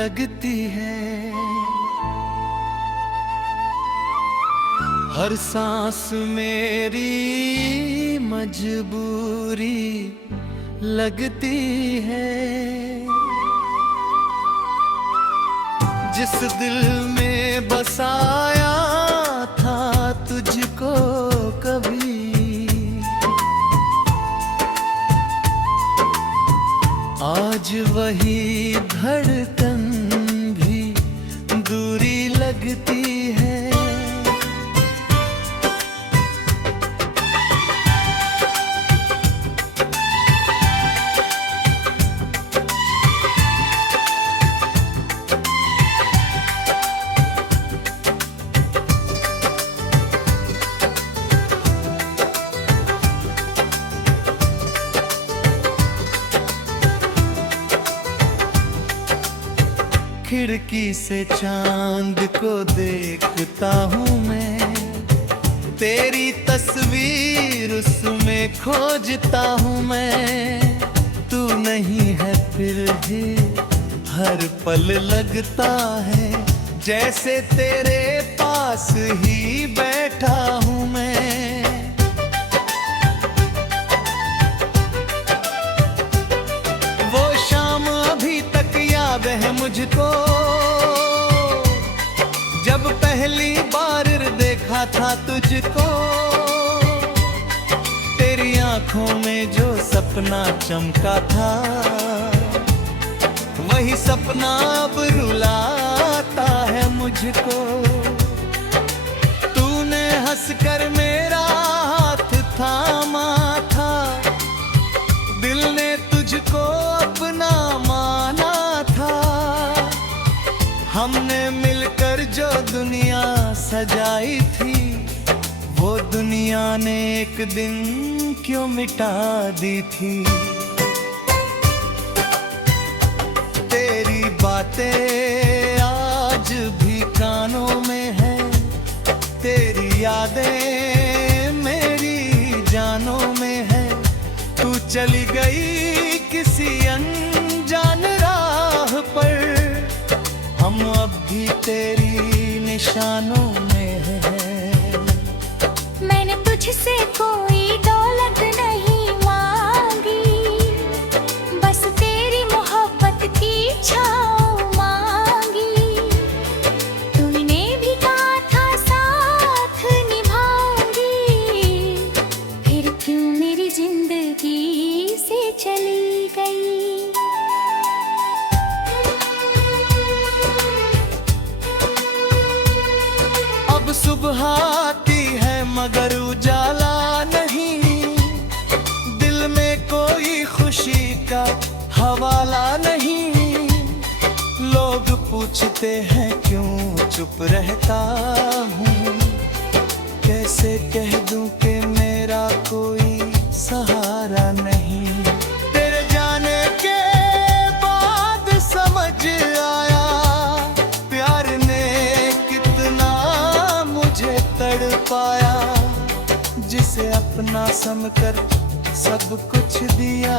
लगती है। हर सांस मेरी मजबूरी लगती है। जिस दिल में बसाया था तुझको कभी, आज वही धड़कन भी दूरी लगती है। खिड़की से चांद को देखता हूँ मैं, तेरी तस्वीर उसमें खोजता हूँ मैं। तू नहीं है फिर भी हर पल लगता है जैसे तेरे पास ही बैठा हूँ मैं। वो शाम अभी तक याद है मुझको, जब पहली बार देखा था तुझको। तेरी आंखों में जो सपना चमका था, वही सपना अब रुलाता है मुझको। तूने हंसकर मेरा हाथ थामा था, दिल ने तुझको अपना माना था। हमने मिलकर जो दुनिया सजाई थी, वो दुनिया ने एक दिन क्यों मिटा दी थी। तेरी बातें आज भी कानों में है, तेरी यादें मेरी जानों में है। तू चली गई किसी अनजान राह पर, हम अब भी तेरी निशानों में हैं। मैंने तुझसे कोई दौलत नहीं मांगी, बस तेरी मोहब्बत की छाँव मांगी। तूने भी कहा था साथ निभाऊंगी, फिर क्यों मेरी जिंदगी से चली गई। अब सुबह आती है मगर उजाला नहीं, दिल में कोई खुशी का हवाला नहीं। लोग पूछते हैं क्यों चुप रहता हूँ, कैसे कह दूं कि मेरा कोई सहारा नहीं। तेरे जाने के बाद समझ आया, प्यार ने कितना मुझे तड़पाया। जिसे अपना समझकर सब कुछ दिया,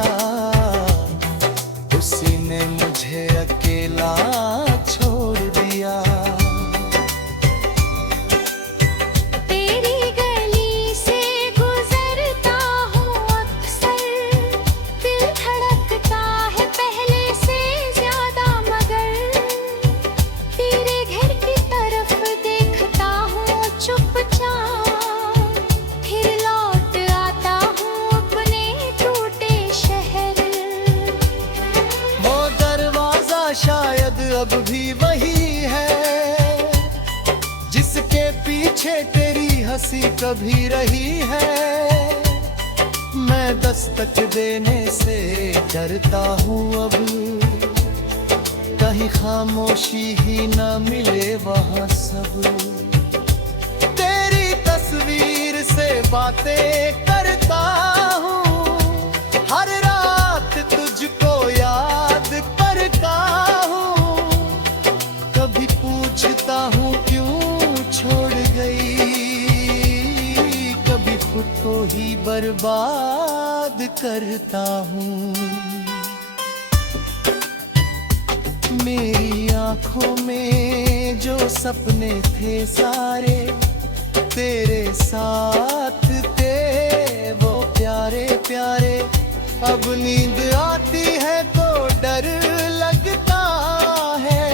उसी ने मुझे अकेला छोड़ दिया। तेरी गली से गुजरता हूँ अक्सर, दिल धड़कता है पहले से ज्यादा मगर। तेरे घर की तरफ देखता हूँ चुपचाप, फिर लौट आता हूँ अपने टूटे शहर। वो दरवाजा शायद अब भी वही है, जिसके पीछे तेरी हंसी कभी रही है। मैं दस्तक देने से डरता हूँ अब, कहीं खामोशी ही न मिले वहाँ सब। तेरी तस्वीर से बातें करता हूँ, हर रात तुझको याद करता हूँ। कभी पूछता हूँ क्यों छोड़ गई, कभी खुद को ही बर्बाद करता हूँ। मेरी आंखों में जो सपने थे सारे तेरे साथ थे वो प्यारे प्यारे। अब नींद आती है तो डर लगता है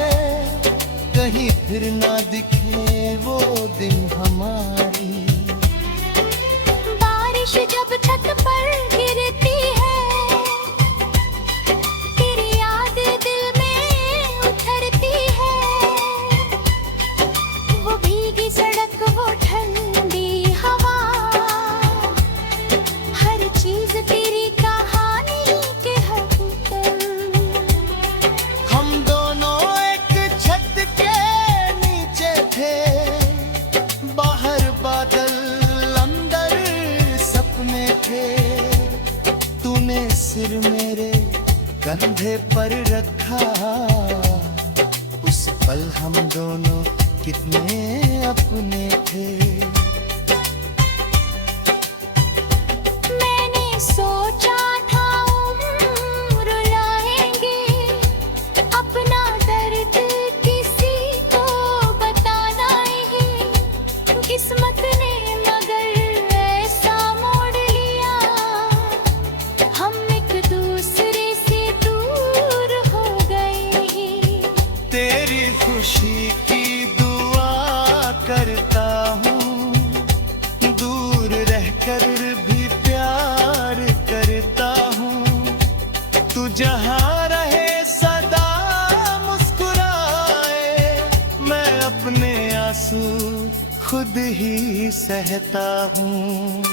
कहीं फिर ना दिखे वो दिन हमारी। बारिश जब छत पर गिरती है तेरी याद दिल में उतरती है। वो भीगी सड़क वो ठंडी हवा हर चीज तेरी कहानी के हकीकत। हम दोनों एक छत के नीचे थे बाहर बादल अंदर सपने थे। तूने सिर मेरे कंधे पर रखा उस पल हम दोनों कितने अपने थे। मैंने सोचा था उम्र लाएंगे अपना दर्द किसी को बताना ही। किस्मत ने मगर ऐसा मोड़ लिया हम एक दूसरे से दूर हो गए। तेरी खुशी की दुआ करता हूँ दूर रहकर भी प्यार करता हूँ। तू जहाँ रहे सदा मुस्कुराए मैं अपने आंसू खुद ही सहता हूँ।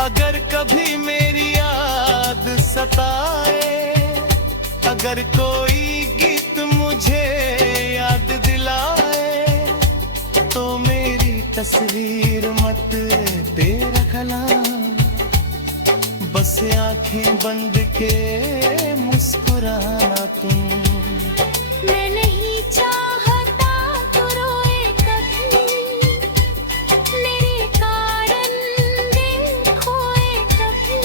अगर कभी मेरी याद सताए अगर कोई गीत मुझे याद दिलाए तो मेरी तस्वीर मत दे रखना बस आंखें बंद के मुस्कुराना तुम। मैं नहीं चाहता तू रोए कभी मेरे कारण दिल खोए कभी।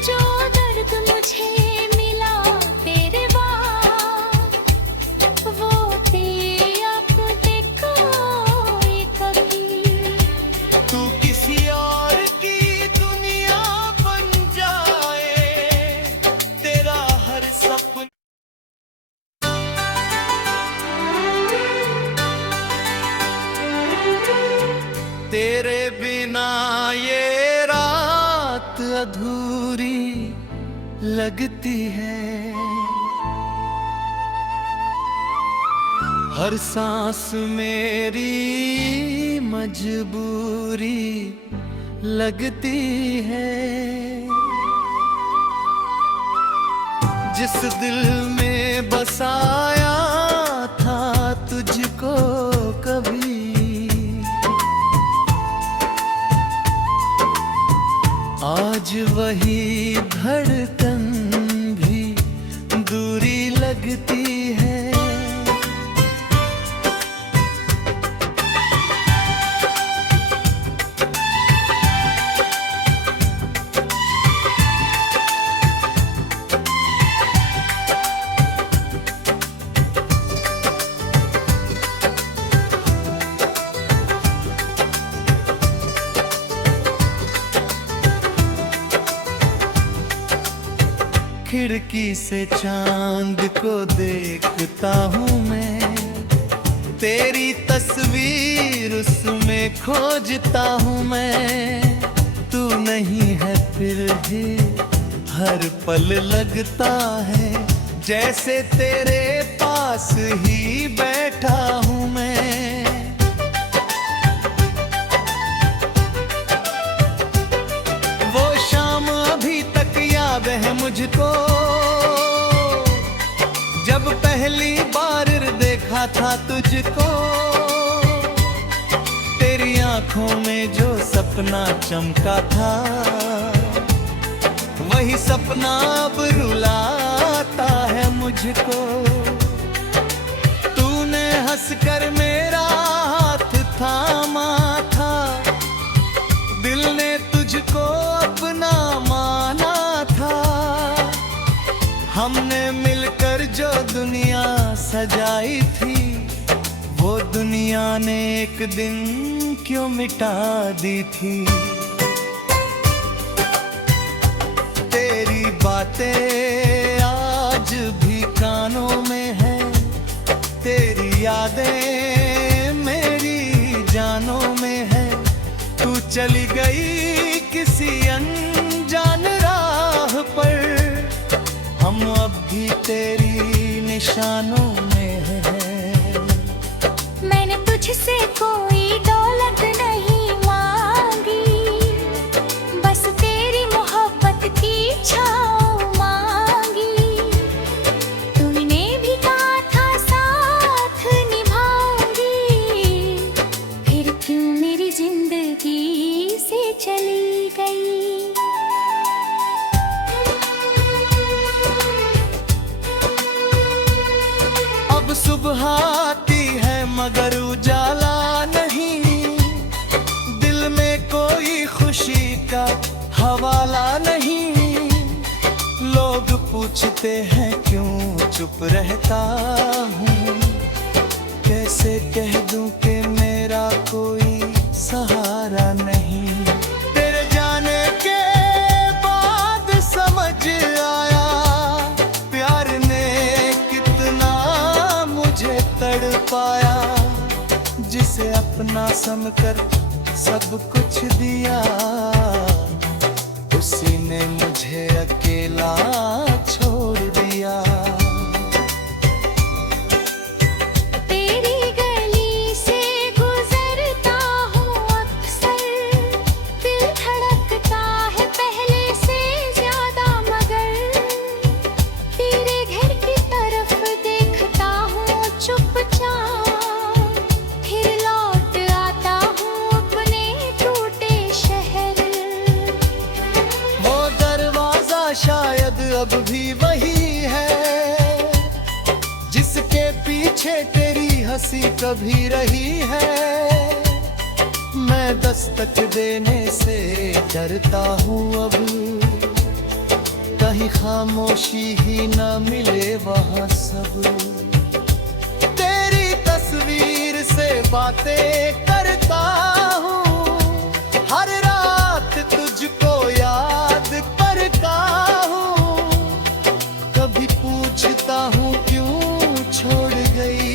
जो दर्द मुझे मिला तेरे बाद वो तेरी आंखों से खोए कभी। तू किसी और की दुनिया बन जाए तेरा हर सपना। तेरे बिना ये रात अधूरी लगती है। हर सांस मेरी मजबूरी लगती है। जिस दिल में बसाया था तुझको कभी आज वही धड़कन भी दूरी लगती है। खिड़की से चांद को देखता हूँ मैं तेरी तस्वीर उसमें खोजता हूँ मैं। तू नहीं है फिर भी हर पल लगता है जैसे तेरे पास ही बैठा हूँ मैं। वो शाम अभी तक याद है मुझको जब पहली बार देखा था तुझको। तेरी आंखों में जो सपना चमका था वही सपना अब रुलाता है मुझको। तूने हंसकर मेरा हाथ थामा था दिल ने तुझको अपना माना था। मिलकर जो दुनिया सजाई थी, वो दुनिया ने एक दिन क्यों मिटा दी थी। तेरी बातें आज भी कानों में है, तेरी यादें मेरी जानों में है। तू चली गई किसी अनजान राह पर, हम अब भी तेरी निशानों में हैं। मैंने तुझसे कोई दौलत नहीं मांगी, बस तेरी मोहब्बत की छाँव मांगी। तूने भी कहा था साथ निभाऊंगी, फिर क्यों मेरी जिंदगी से चली गई। अब सुबह आती है मगर उजाला नहीं, दिल में कोई खुशी का हवाला नहीं। लोग पूछते हैं क्यों चुप रहता हूँ, कैसे कह दूं कि मेरा कोई सहारा नहीं। तेरे जाने के बाद समझ आया, प्यार ने कितना मुझे तड़पाया। जिसे अपना समझकर सब कुछ दिया, उसी ने मुझे अकेला छोड़ दिया। तेरी गली से गुजरता हूँ अक्सर, दिल धड़कता है पहले से ज्यादा, मगर तेरे घर की तरफ देखता हूँ चुपचाप, फिर लौट आता हूँ अपने टूटे शहर। वो दरवाजा शायद अब भी वही है, जिसके पीछे तेरी हंसी कभी रही है। मैं दस्तक देने से डरता हूँ अब, कहीं खामोशी ही न मिले वहाँ सब। तेरी तस्वीर से बातें करता हूँ, हर रात तुझको याद करता हूँ। कभी पूछता हूँ क्यों छोड़ गई,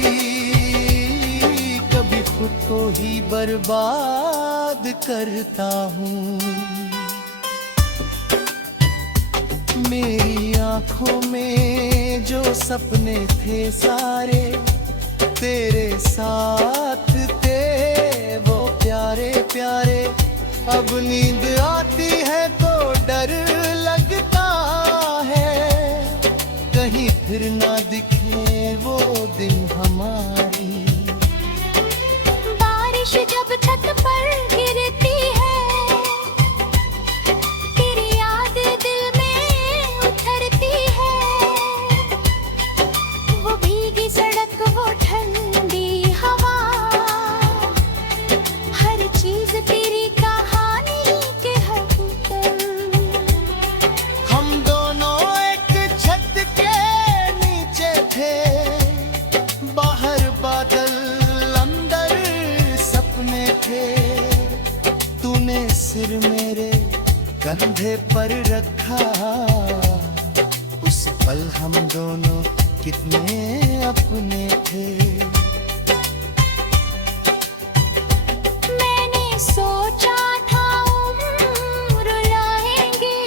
कभी खुद को ही बर्बाद करता हूँ। मेरी आंखों में जो सपने थे सारे, तेरे साथ थे वो प्यारे प्यारे। अब नींद आती है तो डर लगता है, कहीं फिर ना दिखे वो दिन हमारी। बारिश जब छत पर गिरती है, तेरी याद दिल में उतरती है। वो भीगी सड़क, वो ठंडी हवा, हर चीज तेरी कहानी के हद पर। हम दोनों एक छत के नीचे थे, बाहर बादल अंदर सपने थे। तूने सिर मेरे कंधे पर रखा, उस पल हम दोनों कितने अपने थे। मैंने सोचा था उम्र लाएंगे,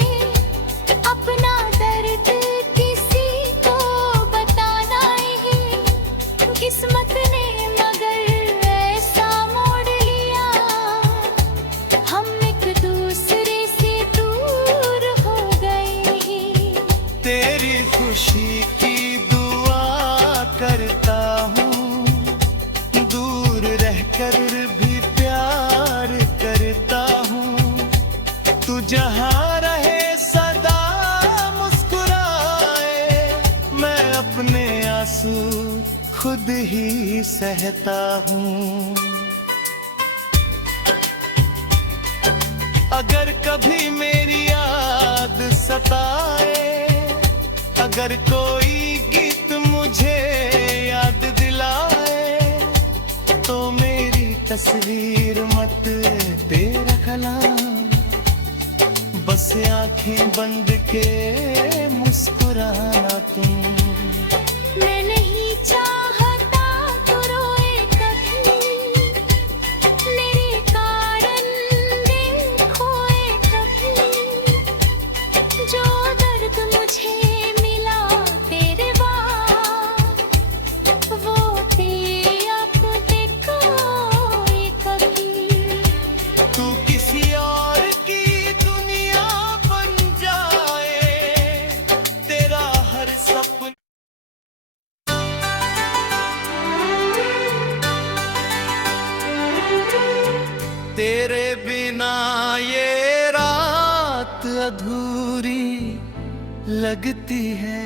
अपना दर्द किसी को बताना ही। किस्मत ने मगर ऐसा मोड़ लिया, हम एक दूसरे से दूर हो गए। तेरी खुशी की दुआ करता हूँ, दूर रहकर भी प्यार करता हूँ। तू जहाँ रहे सदा मुस्कुराए, मैं अपने आंसू खुद ही सहता हूँ। अगर कभी मेरी याद सताए, अगर कोई गीत मुझे याद दिलाए तो मेरी तस्वीर मत तेरा कलाम, बस आंखें बंद के मुस्कुराना तुम। मैं नहीं चाहता तू रोए कभी, मेरे कारण दिल खोए कभी। जो दर्द मुझे मिला तेरे बाद, वो तेरा खुद कोई कभी। तू किसी और की दुनिया बन जाए, तेरा हर सपना तेरे बिना ये रात अधूरी लगती है।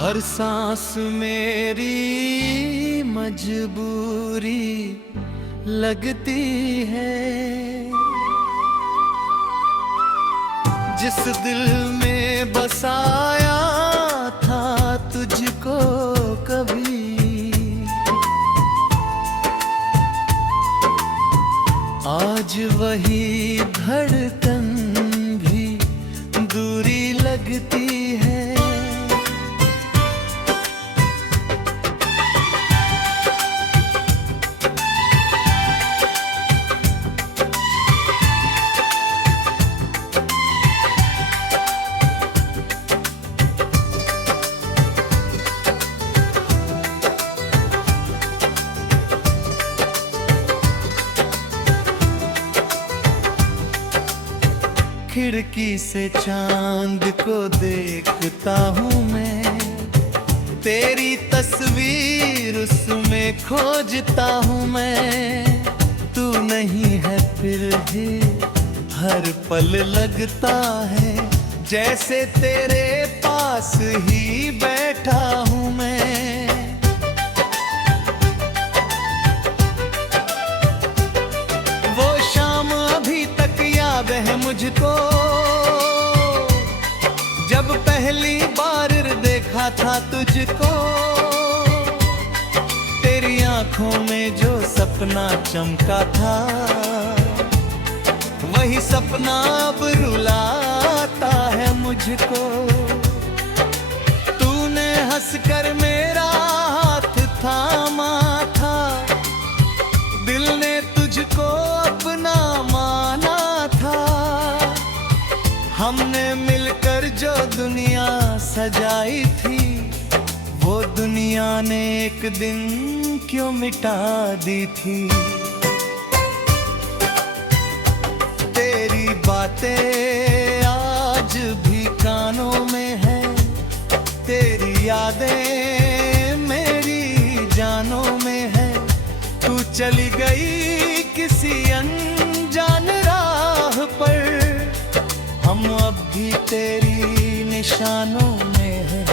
हर सांस मेरी मजबूरी लगती है। जिस दिल में बसाया था तुझको कभी, आज वही धड़कन भी दूरी लगती है। खिड़की से चांद को देखता हूँ मैं, तेरी तस्वीर उसमें खोजता हूँ मैं। तू नहीं है फिर भी हर पल लगता है जैसे तेरे पास ही बैठा हूँ मैं। वो शाम अभी तक याद है मुझको, जब पहली बार देखा था तुझको। तेरी आंखों में जो सपना चमका था, वही सपना अब रुलाता है मुझको। तूने हंसकर मेरा हाथ थामा था, दिल ने तुझको अपना माना था। हमने मिलकर जो दुनिया सजाई थी, वो दुनिया ने एक दिन क्यों मिटा दी थी। तेरी बातें आज भी कानों में है, तेरी यादें मेरी जानों में है। तू चली गई किसी अनजान राह पर, हम अब भी तेरी निशानों में हैं।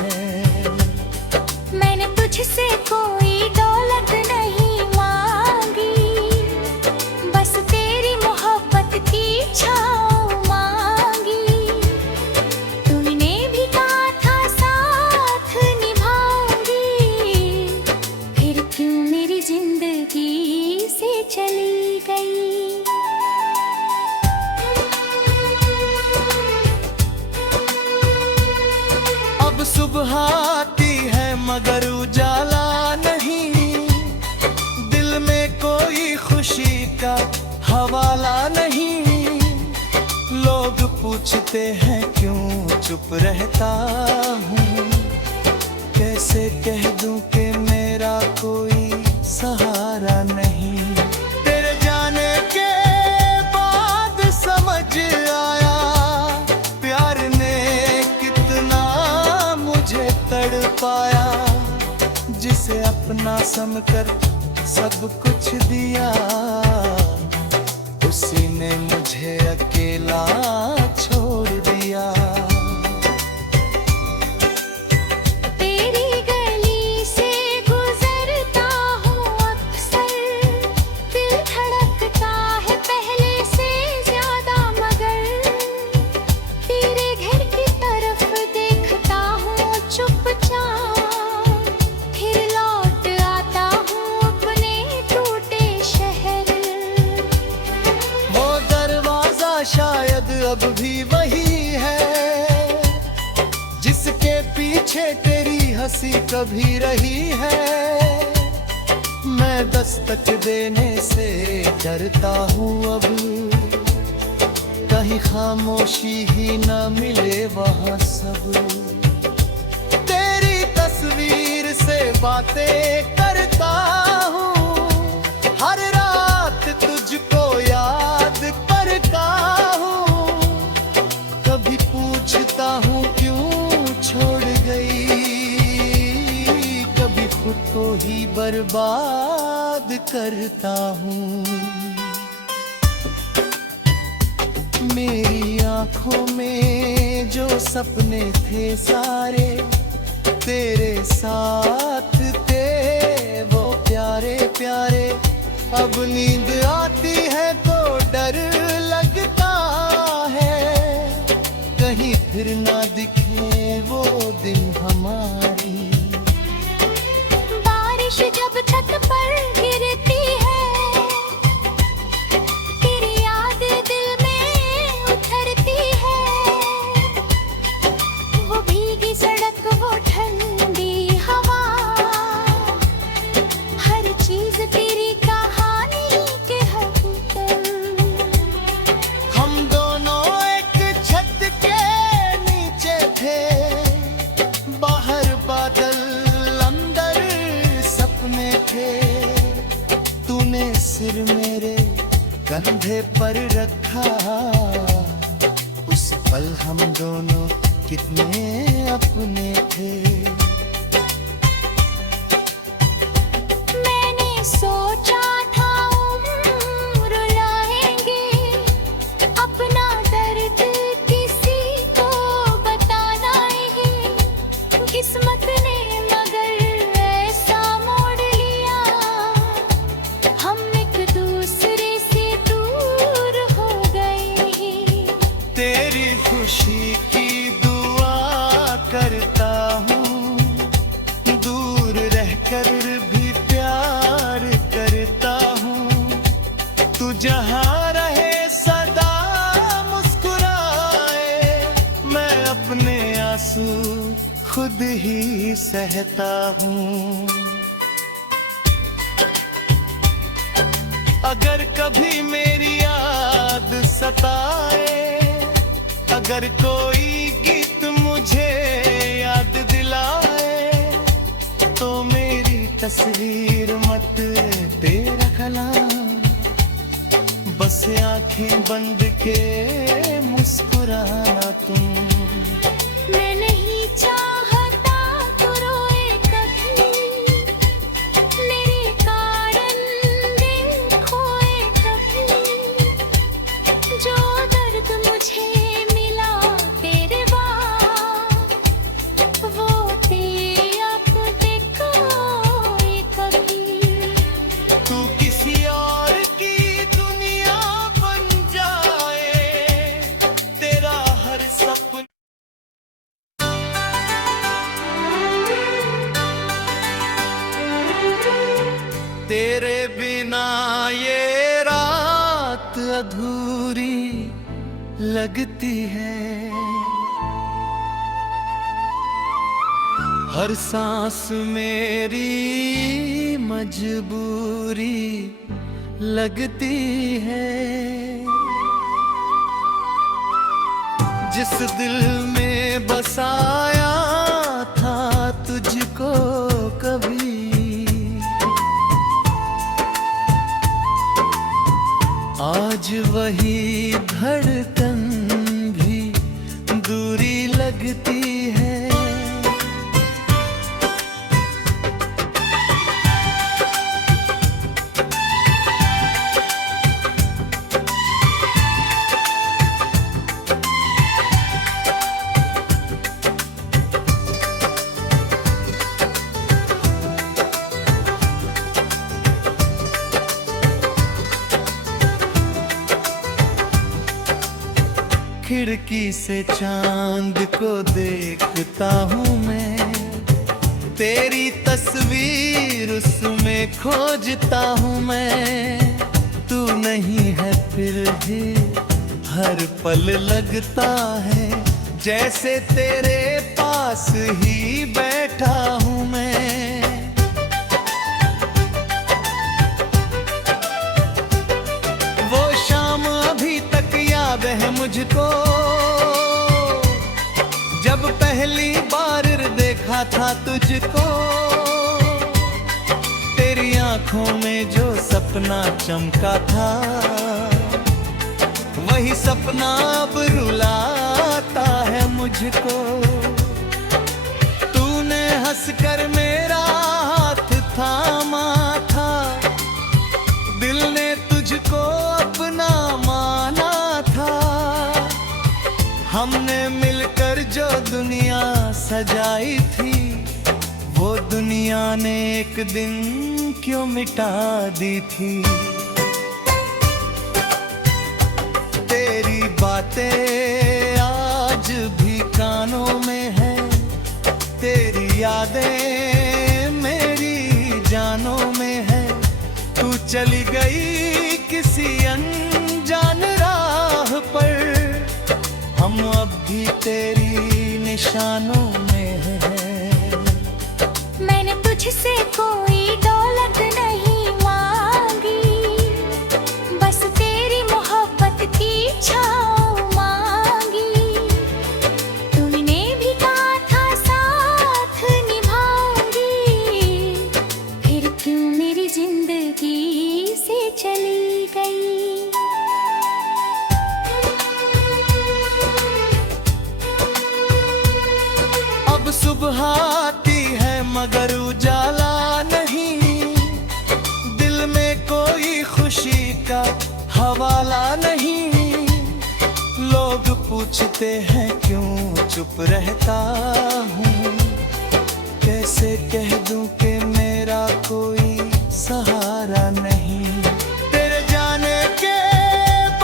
मैंने तुझसे कोई दौलत नहीं मांगी, बस तेरी मोहब्बत की छाँव मांगी। तूने भी कहा था साथ निभाऊंगी, फिर क्यों मेरी जिंदगी से चली गई। अब सुबह आती है मगर उजाला नहीं, दिल में कोई खुशी का हवाला नहीं। लोग पूछते हैं क्यों चुप रहता हूँ, कैसे कह दूं कि मेरा कोई सहारा नहीं। तेरे जाने के बाद समझ आया, प्यार ने कितना मुझे तड़पाया। जिसे अपना समझकर सब कुछ दिया, उसी ने मुझे अकेला छोड़ दिया। तेरी गली से गुजरता हूँ अक्सर, दिल धड़कता है पहले से ज्यादा, मगर पीछे तेरी हंसी कभी रही है। मैं दस्तक देने से डरता हूँ अब, कहीं खामोशी ही न मिले वहाँ सब। तेरी तस्वीर से बातें करता हूँ, हर रात तुझको याद करता हूँ। कभी पूछता हूँ क्यों छोड़ गई, कभी खुद को ही बर्बाद करता हूँ। मेरी आंखों में जो सपने थे सारे तेरे साथ थे, वो प्यारे प्यारे। अब नींद आती है तो डर लगता है, कहीं फिर ना दिखे वो दिन हमारी। बारिश जब छत पर गिरती है, तेरी याद दिल में उतरती है। वो भीगी सड़क, वो ठंडी हवा, हर चीज तेरी कहानी के हकीकत। हम दोनों एक छत के नीचे थे, बाहर बादल अंदर सपने थे। तूने सिर मेरे कंधे पर रखा, उस पल हम दोनों कितने अपने थे। मैंने सोचा था रुलाएंगे, अपना दर्द किसी को बताना ही। किस्मत ने मगर ऐसा मोड़ लिया, हम एक दूसरे से दूर हो गए। तेरी खुशी की दुआ करता हूँ, दूर रहकर भी प्यार करता हूँ। तू जहाँ रहे सदा मुस्कुराए, मैं अपने आंसू खुद ही सहता हूँ। अगर कभी मेरी याद सताए, अगर कोई गीत मुझे याद दिलाए, तो मेरी तस्वीर मत तेरा कलाम, बस आंखें बंद के मुस्कुराना तुम। मैं नहीं चाहता तू रोए कभी, मेरे कारण दिल खोए कभी। जो दर्द मुझे मिला तेरे बाद, वो तेरे अपने कोई कभी। तू किसी और की दुनिया बन जाए, तेरा हर सपना। तेरे बिना ये रात अधूरी लगती है, हर सांस मेरी मजबूरी लगती है। जिस दिल में बसाया था तुझको कभी, आज वही धड़कन भी दूरी लगती है। खिड़की से चांद को देखता हूँ मैं, तेरी तस्वीर उसमें खोजता हूँ मैं। तू नहीं है फिर भी हर पल लगता है जैसे तेरे पास ही बैठा हूँ मैं। वो शाम अभी तक याद है मुझको, जब पहली बार देखा था तुझको। तेरी आंखों में जो सपना चमका था, वही सपना अब रुलाता है मुझको। तूने हंसकर मेरा हाथ थामा था, दिल ने तुझको अपना माना था। हमने मिलकर जो दुनिया सजाई थी, वो दुनिया ने एक दिन क्यों मिटा दी थी। तेरी बातें आज भी कानों में है, तेरी यादें मेरी जानों में है। तू चली गई किसी अनजान राह पर, हम अब भी तेरी निशानों में हैं। मैंने तुझसे कोई दौलत नहीं मांगी, बस तेरी मोहब्बत की छाँव मांगी। तूने भी कहा था साथ निभाऊंगी, फिर क्यों मेरी जिंदगी से चली गई। अब सुबह आती है मगर उजाला नहीं, दिल में कोई खुशी का हवाला नहीं। लोग पूछते हैं क्यों चुप रहता हूँ, कैसे कह दूं कि मेरा कोई सहारा नहीं। तेरे जाने के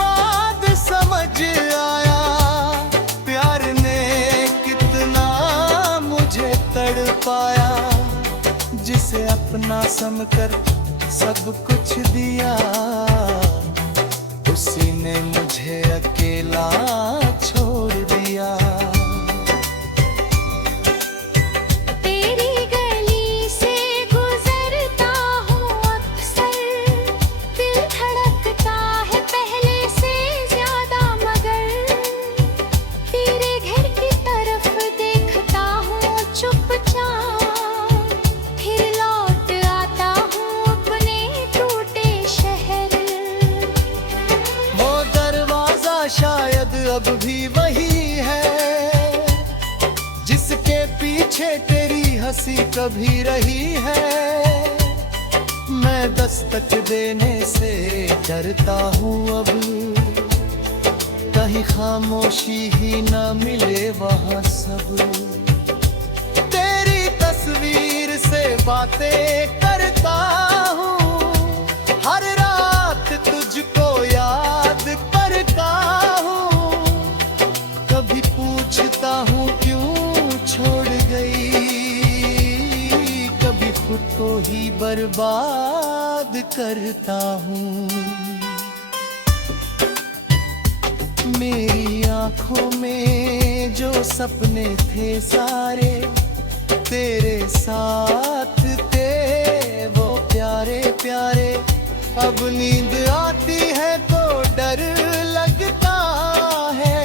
बाद समझ आया, प्यार ने कितना मुझे तड़पाया। जिसे अपना समझकर सब कुछ दिया, उसी ने मुझे अकेला छोड़ दिया। तेरी गली से गुजरता हूँ अक्सर, दिल धड़कता है पहले से ज्यादा मगर। तेरे घर की तरफ देखता हूँ चुपचाप, फिर लौट आता हूँ अपने टूटे शहर। वो दरवाजा शायद अब भी वही है, जिसके पीछे तेरी हंसी कभी रही है। मैं दस्तक देने से डरता हूँ अब, कहीं खामोशी ही न मिले वहाँ सब। तेरी तस्वीर से बातें करता हूँ, हर रात तुझको याद करता हूँ। कभी पूछता हूँ क्यों छोड़ गई, कभी खुद को ही बर्बाद करता हूँ। मेरी आंखों में जो सपने थे सारे, तेरे साथ थे वो प्यारे प्यारे। अब नींद आती है तो डर लगता है,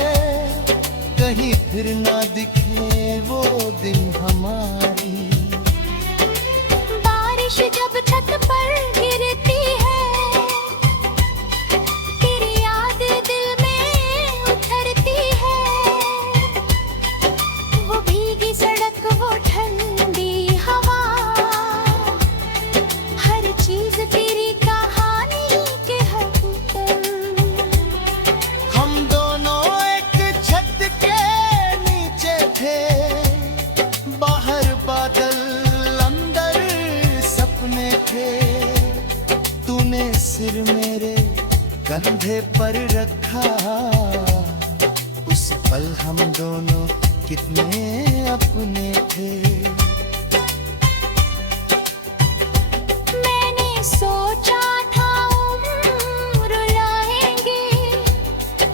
कहीं फिर ना दिखे वो दिन हमारी। बारिश जब छत पर गिरती है, तेरी याद दिल में उतरती है। वो भीगी सड़क, वो ठंडी हवा, हर चीज तेरी कहानी के हकीकत। हम दोनों एक छत के नीचे थे, बाहर बादल अंदर सपने थे। तूने सिर मेरे कंधे पर रखा, उस पल हम दोनों कितने अपने थे। मैंने सोचा था उम्र लाएंगे,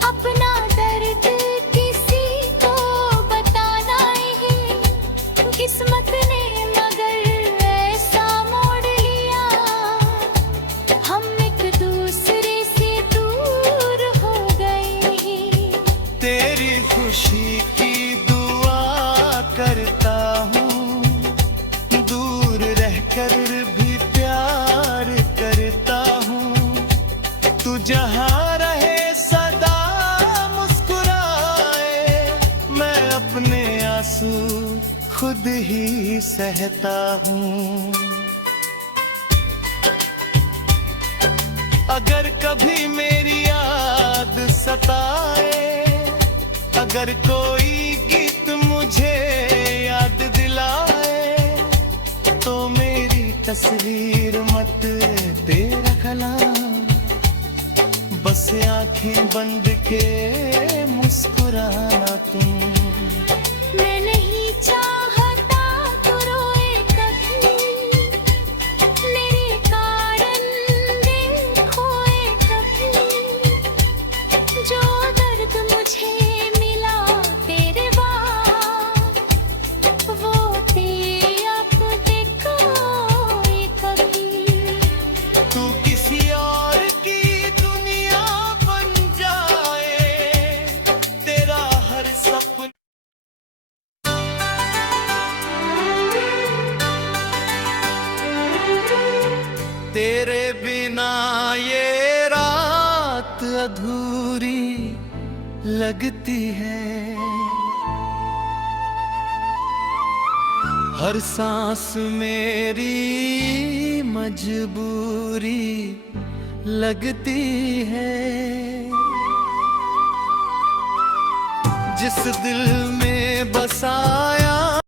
अपना दर्द किसी को किस्मत ने मगर ऐसा मोड़ लिया, हम एक दूसरे से दूर हो गए। तेरी खुशी की दुआ करता हूँ, दूर रहकर भी प्यार करता हूँ। तू जहाँ रहे सदा मुस्कुराए, मैं अपने आंसू खुद ही सहता हूँ। अगर कभी मेरी याद सताए, अगर कोई गीत मुझे याद दिलाए, तो मेरी तस्वीर मत दे रखना, बस आंखें बंद के मुस्कुराना तुम। मैं नहीं चाहता तू रोए कभी, मेरे कारण दिल खोए कभी। जो दर्द मुझे मिला तेरे बाद, वो तेरे अपने कोई कभी। तू किसी और की दुनिया बन जाए, तेरा हर सपना तेरे बिना ये रात अधूरी लगती है। हर सांस मेरी मजबूरी लगती है। जिस दिल में बसाया